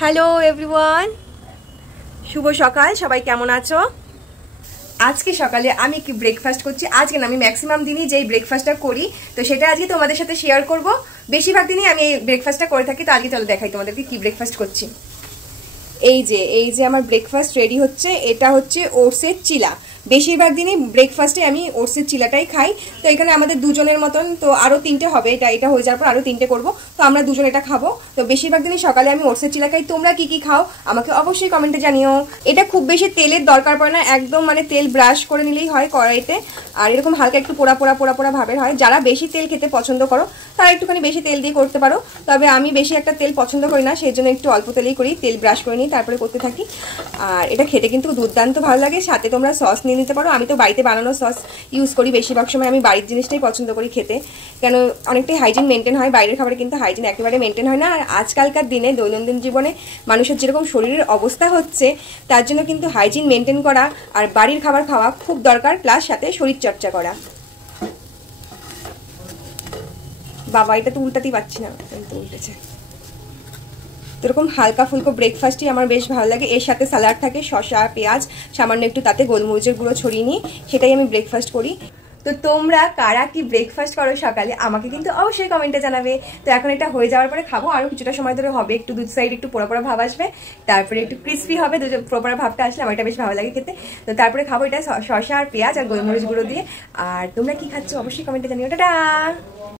Hello everyone, শুভ সকাল। সবাই কেমন আছো? আজকে সকালে আমি কি ব্রেকফাস্ট করছি, আজকে না আমি ম্যাক্সিমাম দিনই যেই ব্রেকফাস্টটা করি তো সেটা আজকে তোমাদের সাথে শেয়ার করব। বেশিরভাগ দিনই আমি এই ব্রেকফাস্টটা করে থাকি, তো আজকে চলো দেখাই তোমাদেরকে কি ব্রেকফাস্ট করছি। এই যে আমার ব্রেকফাস্ট রেডি হচ্ছে। এটা হচ্ছে ওটসের চিলা। বেশিরভাগ দিনই ব্রেকফাস্টে আমি ওটসের চিলাটাই খাই। তো এখানে আমাদের দুজনের মতন, তো আরও তিনটে হবে। এটা হয়ে যাওয়ার পর আরও তিনটে করবো, তো আমরা দুজন এটা খাবো। তো বেশিরভাগ দিনই সকালে আমি ওটসের চিলা খাই। তোমরা কি কি খাও আমাকে অবশ্যই কমেন্টে জানিও। এটা খুব বেশি তেলের দরকার পড়ে না, একদম মানে তেল ব্রাশ করে নিলেই হয় কড়াইতে। আর এরকম হালকা একটু পোড়া পোড়া পোড়া পোড়া ভাবের হয়। যারা বেশি তেল খেতে পছন্দ করো তারা একটুখানি বেশি তেল দিয়ে করতে পারো, তবে আমি বেশি একটা তেল পছন্দ করি না, সেই জন্য একটু অল্প তেলেই করি, তেল ব্রাশ করে নিই তারপরে করতে থাকি। আর এটা খেতে কিন্তু দুর্দান্ত ভালো লাগে। সাথে তোমরা সস নিয়ে নিতে পারো। আমি তো বাড়িতে বানানো সস ইউজ করি বেশিরভাগ সময়। আমি বাড়ির জিনিসটাই পছন্দ করি খেতে, কেন অনেকটাই হাইজিন মেনটেন হয়। বাইরের খাবারে কিন্তু হাইজিন একেবারে মেনটেন হয় না। আর আজকালকার দিনে দৈনন্দিন জীবনে মানুষের যেরকম শরীরের অবস্থা হচ্ছে, তার জন্য কিন্তু হাইজিন মেনটেন করা আর বাড়ির খাবার খাওয়া খুব দরকার, প্লাস সাথে শরীরচর্চা করা। বাবা, এটা তো উল্টাতেই পারছি না, তো উল্টেছে। এরকম হালকা ফুলকো ব্রেকফাস্টই আমার বেশ ভালো লাগে। এর সাথে স্যালাড থাকে, শসা, পেঁয়াজ, সামান্য একটু তাতে গোলমরিচের গুঁড়ো ছড়িয়ে নিই, সেটাই আমি ব্রেকফাস্ট করি। তো তোমরা কারা কি ব্রেকফাস্ট করো সকালে আমাকে কিন্তু অবশ্যই কমেন্টে জানাবে। তো এখন এটা হয়ে যাওয়ার পরে খাবো, আরও কিছুটা সময় ধরে হবে। একটু দুধ সাইড একটু পোড়া পোড়া ভাব আসবে, তারপরে একটু ক্রিস্পি হবে। পোড়া পোড়া ভাবটা আসলে আমার এটা বেশ ভালো লাগে খেতে। তো তারপরে খাবো এটা শসা আর পেঁয়াজ আর গোলমরিচ গুঁড়ো দিয়ে। আর তোমরা কি খাচ্ছ অবশ্যই কমেন্টে জানিও। টাটা।